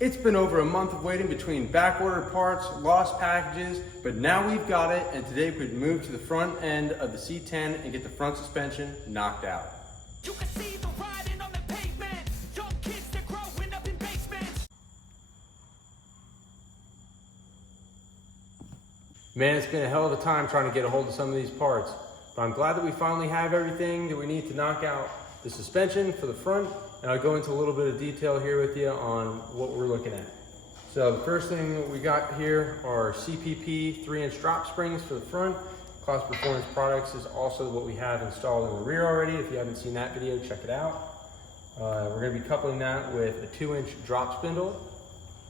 It's been over a month of waiting between backordered parts, lost packages, but now we've got it, and today we could move to the front end of the C10 and get the front suspension knocked out. You can see the riding on the pavement. Young kids, they're growing up in basements. Man, it's been a hell of a time trying to get a hold of some of these parts, but I'm glad that we finally have everything that we need to knock out the suspension for the front, and I'll go into a little bit of detail here with you on what we're looking at. So the first thing that we got here are CPP 3-inch drop springs for the front. Cost Performance Products is also what we have installed in the rear already. If you haven't seen that video, check it out. We're going to be coupling that with a 2-inch drop spindle.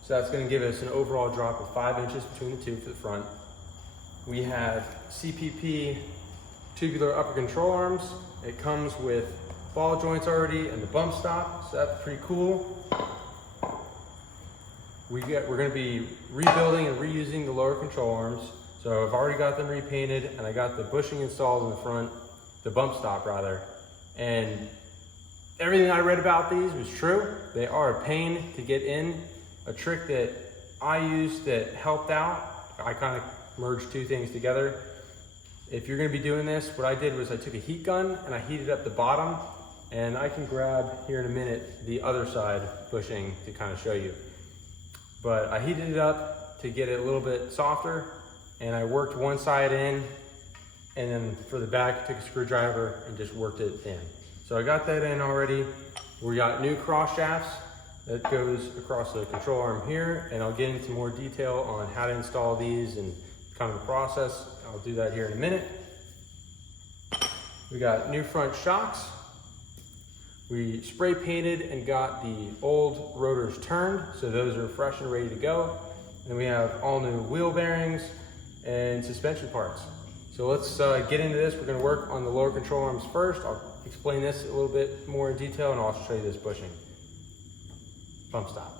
So that's going to give us an overall drop of 5 inches between the two for the front. We have CPP tubular upper control arms. It comes with ball joints already and the bump stop, so that's pretty cool. We're going to be rebuilding and reusing the lower control arms. So I've already got them repainted, and I got the bushing installed in the front, the bump stop rather. And everything I read about these was true. They are a pain to get in. A trick that I used that helped out, I kind of merged two things together. If you're going to be doing this, what I did was I took a heat gun and I heated up the bottom, and I can grab here in a minute the other side bushing to kind of show you. But I heated it up to get it a little bit softer, and I worked one side in, and then for the back, I took a screwdriver and just worked it in. So I got that in already. We got new cross shafts that goes across the control arm here, and I'll get into more detail on how to install these and kind of the process. I'll do that here in a minute. We got new front shocks. We spray painted and got the old rotors turned, so those are fresh and ready to go. And we have all new wheel bearings and suspension parts. So let's get into this. We're going to work on the lower control arms first. I'll explain this a little bit more in detail, and I'll also show you this bushing. Bump stop.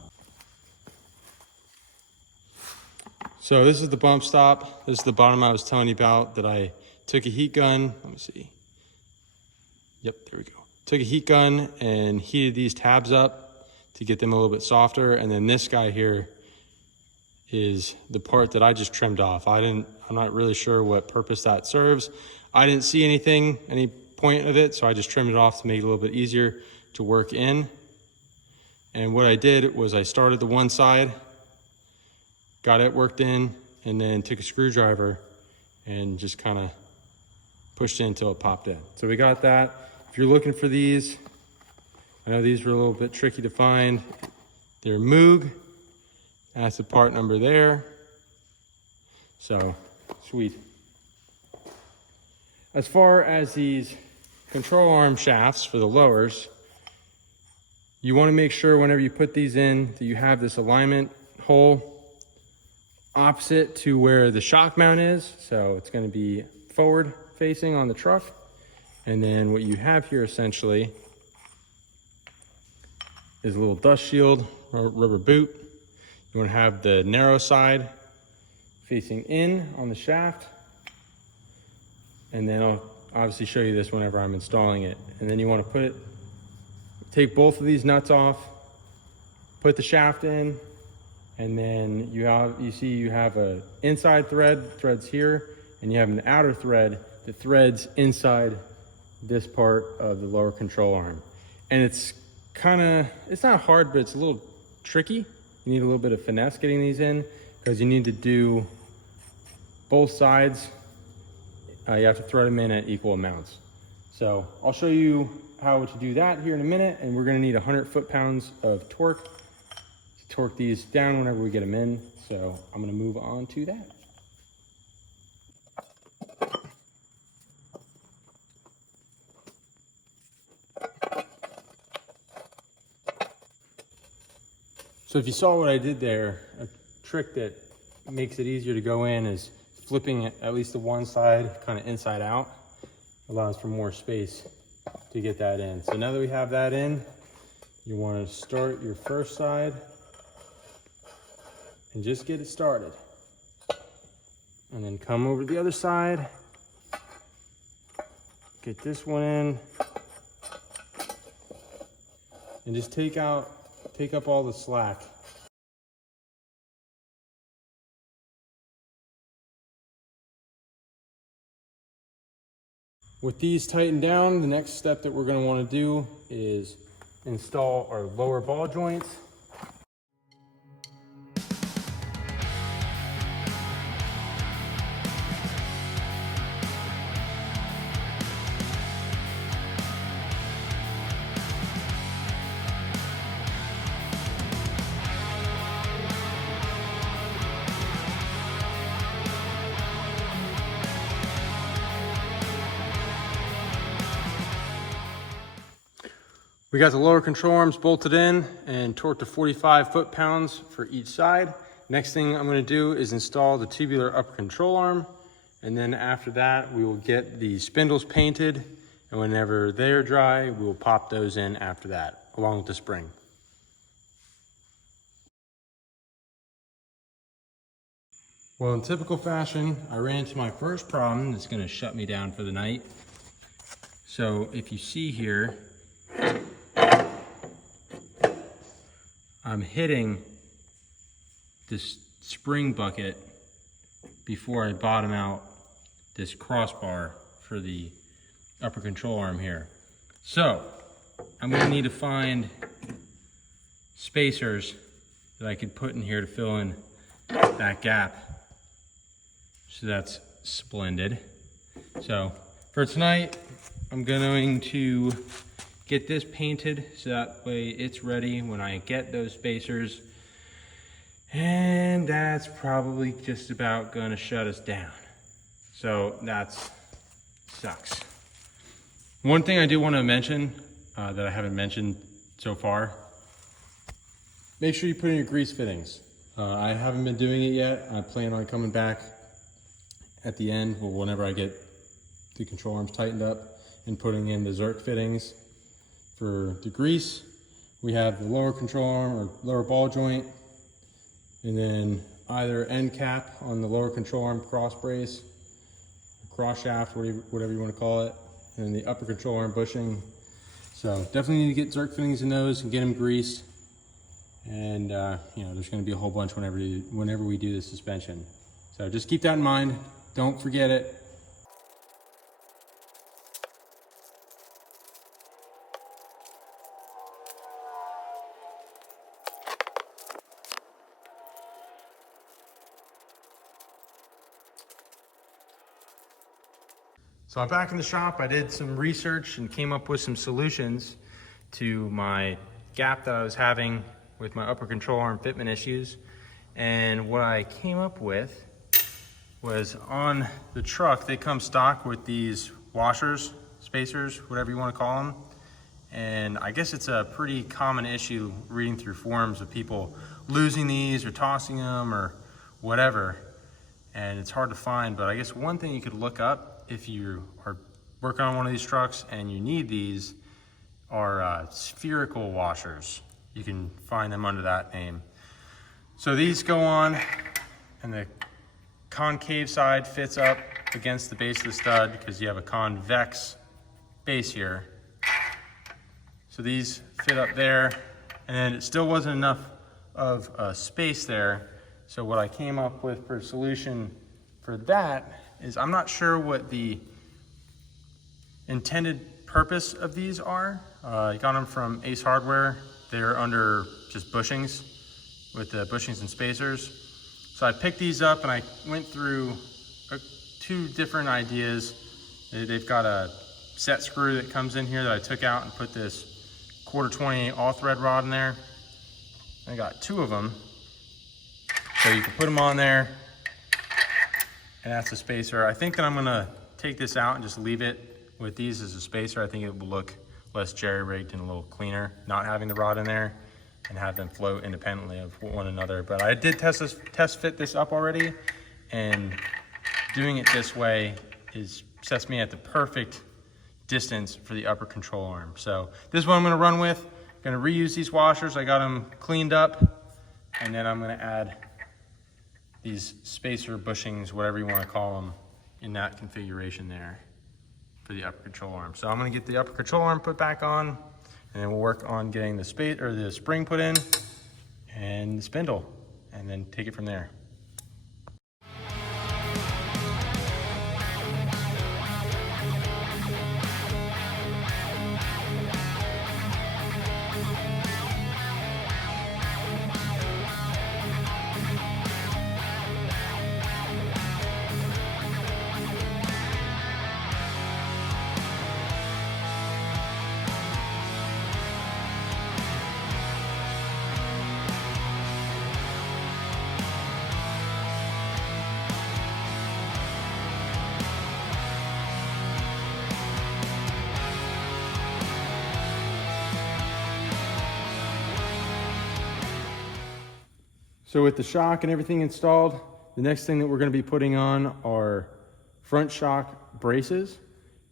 So this is the bump stop. This is the bottom I was telling you about that I took a heat gun. Let me see. Yep, there we go. Took a heat gun and heated these tabs up to get them a little bit softer. And then this guy here is the part that I just trimmed off. I'm not really sure what purpose that serves. I didn't see any point of it, so I just trimmed it off to make it a little bit easier to work in. And what I did was I started the one side, got it worked in, and then took a screwdriver and just kind of pushed it until it popped in. So we got that. If you're looking for these, I know these were a little bit tricky to find. They're Moog. That's the part number there. So, sweet. As far as these control arm shafts for the lowers, you want to make sure whenever you put these in that you have this alignment hole opposite to where the shock mount is. So it's going to be forward facing on the truck. And then what you have here essentially is a little dust shield or rubber boot. You want to have the narrow side facing in on the shaft. And then I'll obviously show you this whenever I'm installing it. And then you want to take both of these nuts off, put the shaft in, and then you have a inside thread, threads here, and you have an outer thread that threads inside this part of the lower control arm. And it's not hard, but it's a little tricky. You need a little bit of finesse getting these in because you need to do both sides. You have to thread them in at equal amounts. So I'll show you how to do that here in a minute, and we're going to need 100 foot-pounds of torque to torque these down whenever we get them in. So I'm going to move on to that. So if you saw what I did there, a trick that makes it easier to go in is flipping at least the one side kind of inside out. Allows for more space to get that in. So now that we have that in, you want to start your first side and just get it started. And then come over to the other side, get this one in, and just take up all the slack With these tightened down, the next step that we're going to want to do is install our lower ball joints. We got the lower control arms bolted in and torqued to 45 foot-pounds for each side. Next thing I'm going to do is install the tubular upper control arm. And then after that, we will get the spindles painted. And whenever they're dry, we will pop those in after that, along with the spring. Well, in typical fashion, I ran into my first problem that's going to shut me down for the night. So if you see here, I'm hitting this spring bucket before I bottom out this crossbar for the upper control arm here. So I'm going to need to find spacers that I could put in here to fill in that gap. So that's splendid. So for tonight, I'm going to get this painted so that way it's ready when I get those spacers. And that's probably just about gonna shut us down. So that's sucks. One thing I do want to mention that I haven't mentioned so far, make sure you put in your grease fittings. I haven't been doing it yet. I plan on coming back at the end, or whenever I get the control arms tightened up, and putting in the Zerk fittings. For the grease, we have the lower control arm or lower ball joint, and then either end cap on the lower control arm cross brace, cross shaft, whatever you want to call it, and then the upper control arm bushing. So definitely need to get Zerk fittings in those and get them greased. And you know, there's going to be a whole bunch whenever we do the suspension. So just keep that in mind. Don't forget it. So I'm back in the shop. I did some research and came up with some solutions to my gap that I was having with my upper control arm fitment issues. And what I came up with was, on the truck, they come stock with these washers, spacers, whatever you want to call them. And I guess it's a pretty common issue reading through forums of people losing these or tossing them or whatever. And it's hard to find, but I guess one thing you could look up if you are working on one of these trucks and you need these are spherical washers. You can find them under that name. So these go on, and the concave side fits up against the base of the stud because you have a convex base here. So these fit up there, and then it still wasn't enough of a space there. So what I came up with for a solution for that is, I'm not sure what the intended purpose of these are. I got them from Ace Hardware. They're under just bushings, with the bushings and spacers. So I picked these up and I went through two different ideas. They've got a set screw that comes in here that I took out and put this 1/4 all thread rod in there. I got two of them. So you can put them on there, and that's a spacer. I think that I'm gonna take this out and just leave it with these as a spacer. I think it will look less jerry-rigged and a little cleaner, not having the rod in there, and have them float independently of one another. But I did test fit this up already, and doing it this way sets me at the perfect distance for the upper control arm. So this is what I'm gonna run with. I'm gonna reuse these washers. I got them cleaned up, and then I'm gonna add these spacer bushings, whatever you want to call them, in that configuration there for the upper control arm. So I'm going to get the upper control arm put back on, and then we'll work on getting the spring put in and the spindle, and then take it from there. So with the shock and everything installed, the next thing that we're going to be putting on are front shock braces.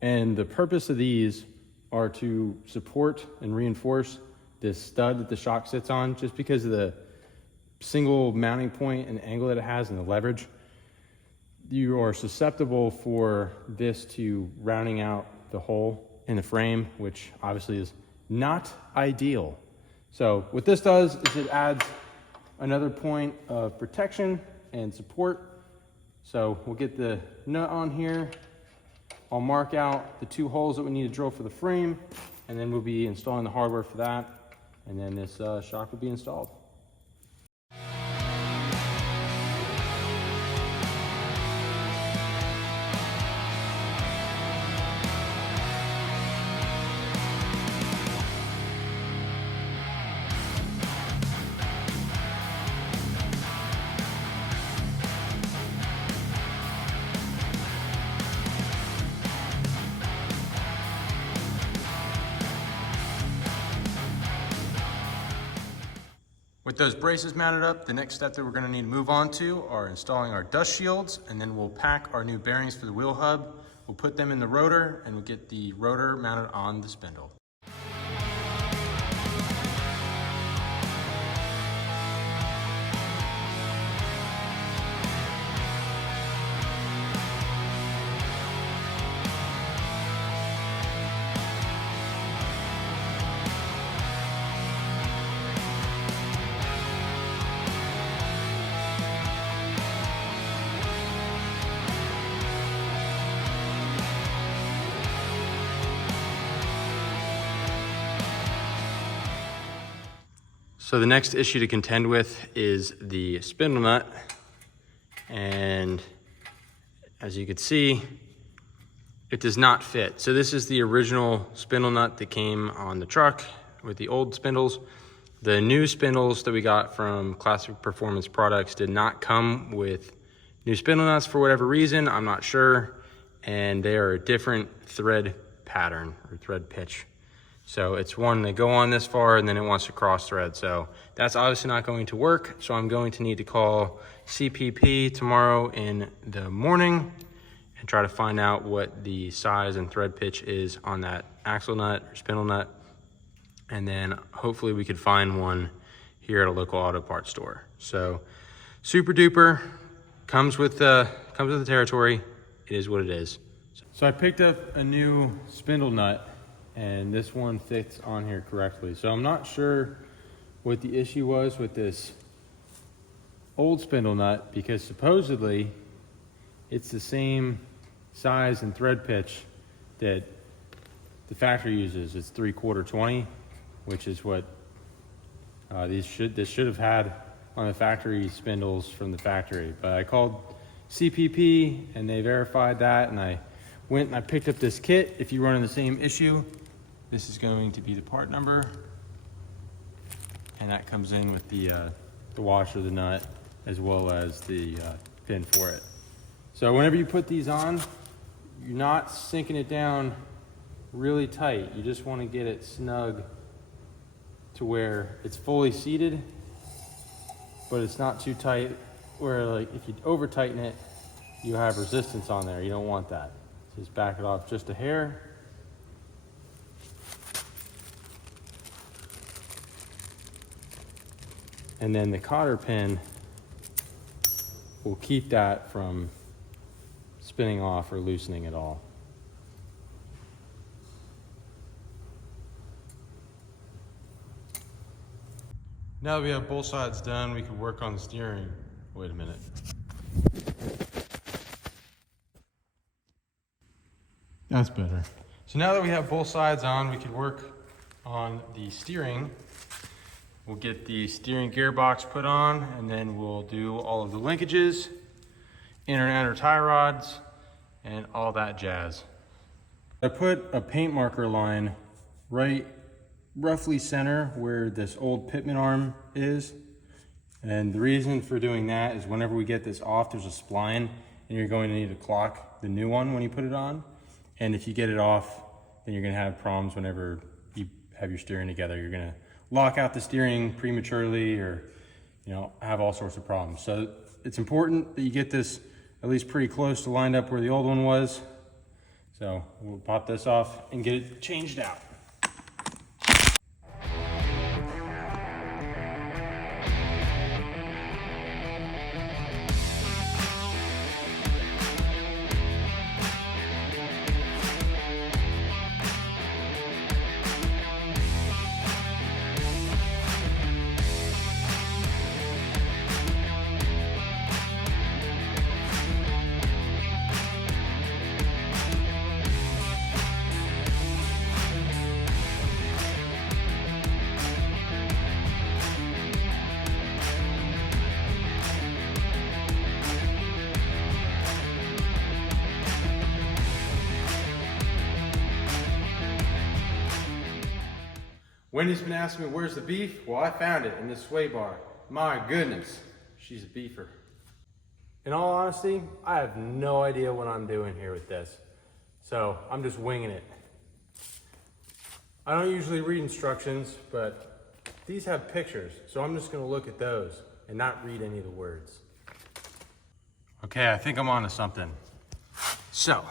And the purpose of these are to support and reinforce this stud that the shock sits on, just because of the single mounting point and the angle that it has and the leverage. You are susceptible for this to rounding out the hole in the frame, which obviously is not ideal. So what this does is it adds another point of protection and support. So we'll get the nut on here. I'll mark out the 2 holes that we need to drill for the frame, and then we'll be installing the hardware for that. And then this shock will be installed. With those braces mounted up, the next step that we're going to need to move on to are installing our dust shields, and then we'll pack our new bearings for the wheel hub. We'll put them in the rotor, and we'll get the rotor mounted on the spindle. So the next issue to contend with is the spindle nut. And as you can see, it does not fit. So this is the original spindle nut that came on the truck with the old spindles. The new spindles that we got from Classic Performance Products did not come with new spindle nuts for whatever reason, I'm not sure. And they are a different thread pattern or thread pitch. So it's one that go on this far and then it wants to cross thread. So that's obviously not going to work. So I'm going to need to call CPP tomorrow in the morning and try to find out what the size and thread pitch is on that axle nut or spindle nut. And then hopefully we could find one here at a local auto parts store. So super duper, comes with the territory. It is what it is. So I picked up a new spindle nut, and this one fits on here correctly. So I'm not sure what the issue was with this old spindle nut, because supposedly it's the same size and thread pitch that the factory uses. It's 3/4 20, which is what this should have had on the factory spindles from the factory. But I called CPP and they verified that, and I went and I picked up this kit. If you're running the same issue, this is going to be the part number, and that comes in with the washer, the nut, as well as the pin for it. So whenever you put these on, you're not sinking it down really tight. You just want to get it snug to where it's fully seated, but it's not too tight where, like, if you over tighten it, you have resistance on there. You don't want that. So just back it off just a hair. And then the cotter pin will keep that from spinning off or loosening at all. Now that we have both sides done, we can work on the steering. Wait a minute. That's better. So now that we have both sides on, we can work on the steering. We'll get the steering gearbox put on, and then we'll do all of the linkages, inner and outer tie rods, and all that jazz. I put a paint marker line right roughly center where this old pitman arm is. And the reason for doing that is whenever we get this off, there's a spline, and you're going to need to clock the new one when you put it on. And if you get it off, then you're gonna have problems whenever you have your steering together. You're gonna lock out the steering prematurely, or you know, have all sorts of problems. So it's important that you get this at least pretty close to lined up where the old one was. So we'll pop this off and get it changed out. Wendy's been asking me, where's the beef? Well, I found it in this sway bar. My goodness, she's a beefer. In all honesty, I have no idea what I'm doing here with this. So I'm just winging it. I don't usually read instructions, but these have pictures. So I'm just gonna look at those and not read any of the words. Okay, I think I'm onto something. So,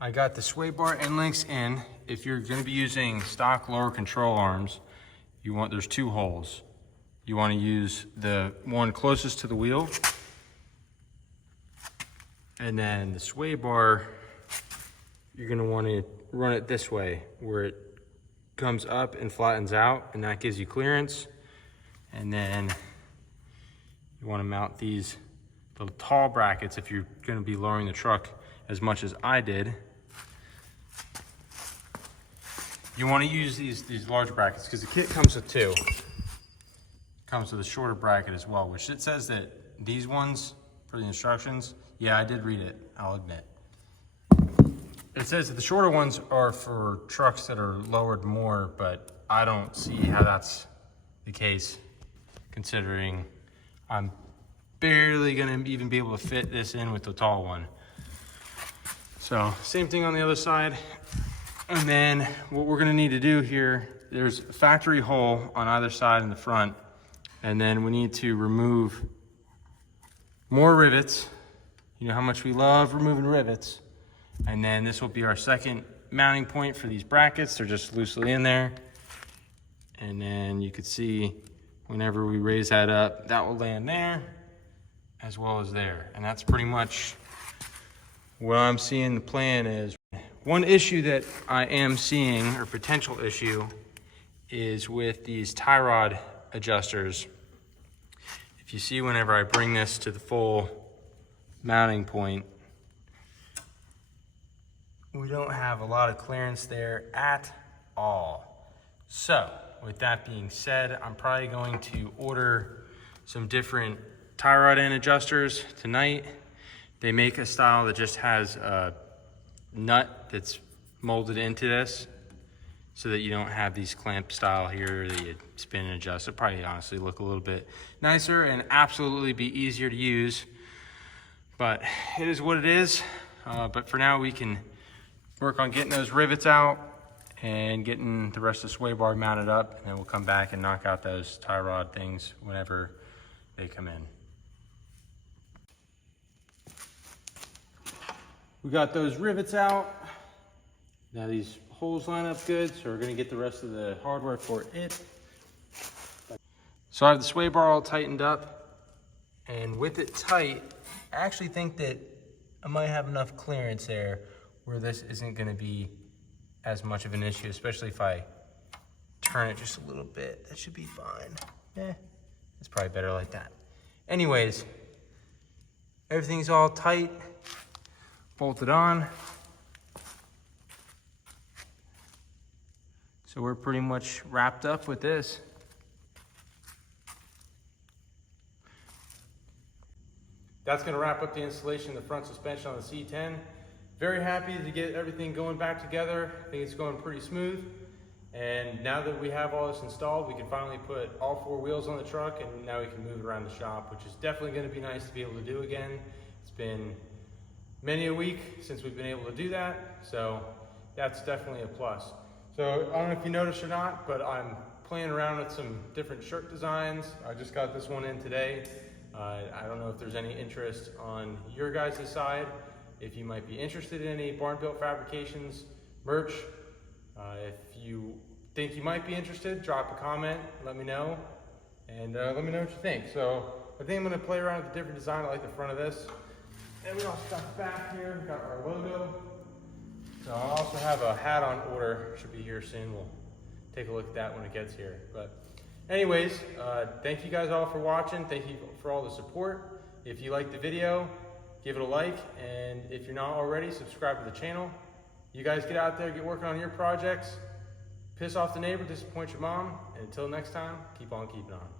I got the sway bar end links in. If you're gonna be using stock lower control arms, there's two holes. You wanna use the one closest to the wheel, and then the sway bar, you're gonna wanna run it this way, where it comes up and flattens out, and that gives you clearance. And then you wanna mount these little tall brackets if you're gonna be lowering the truck as much as I did. You want to use these large brackets because the kit comes with two. It comes with a shorter bracket as well, which it says that these ones for the instructions, yeah, I did read it, I'll admit. It says that the shorter ones are for trucks that are lowered more, but I don't see how that's the case considering I'm barely gonna even be able to fit this in with the tall one. So same thing on the other side. And then what we're gonna need to do here, there's a factory hole on either side in the front. And then we need to remove more rivets. You know how much we love removing rivets. And then this will be our second mounting point for these brackets. They're just loosely in there. And then you could see whenever we raise that up, that will land there as well as there. And that's pretty much what I'm seeing the plan is. One issue that I am seeing, or potential issue, is with these tie rod adjusters. If you see whenever I bring this to the full mounting point, we don't have a lot of clearance there at all. So, with that being said, I'm probably going to order some different tie rod end adjusters tonight. They make a style that just has a nut that's molded into this so that you don't have these clamp style here that you spin and adjust. It'll probably honestly look a little bit nicer and absolutely be easier to use, but it is what it is. But for now we can work on getting those rivets out and getting the rest of the sway bar mounted up, and then we'll come back and knock out those tie rod things whenever they come in. We got those rivets out. Now these holes line up good, so we're gonna get the rest of the hardware for it. So I have the sway bar all tightened up, and with it tight, I actually think that I might have enough clearance there where this isn't gonna be as much of an issue, especially if I turn it just a little bit. That should be fine. It's probably better like that. Anyways, everything's all tight, bolted on. So we're pretty much wrapped up with this. That's gonna wrap up the installation of the front suspension on the C10. Very happy to get everything going back together. I think it's going pretty smooth. And now that we have all this installed, we can finally put all four wheels on the truck, and now we can move it around the shop, which is definitely gonna be nice to be able to do again. It's been many a week since we've been able to do that, so that's definitely a plus. So I don't know if you noticed or not, but I'm playing around with some different shirt designs. I just got this one in today. I don't know if there's any interest on your guys' side. If you might be interested in any Barn Built Fabrications merch, if you think you might be interested, drop a comment, let me know, and let me know what you think. So I think I'm gonna play around with a different design. I like the front of this. And we also got the back here, we got our logo. So I also have a hat on order, should be here soon. We'll take a look at that when it gets here. But anyways, thank you guys all for watching. Thank you for all the support. If you liked the video, give it a like. And if you're not already, subscribe to the channel. You guys get out there, get working on your projects. Piss off the neighbor, disappoint your mom. And until next time, keep on keeping on.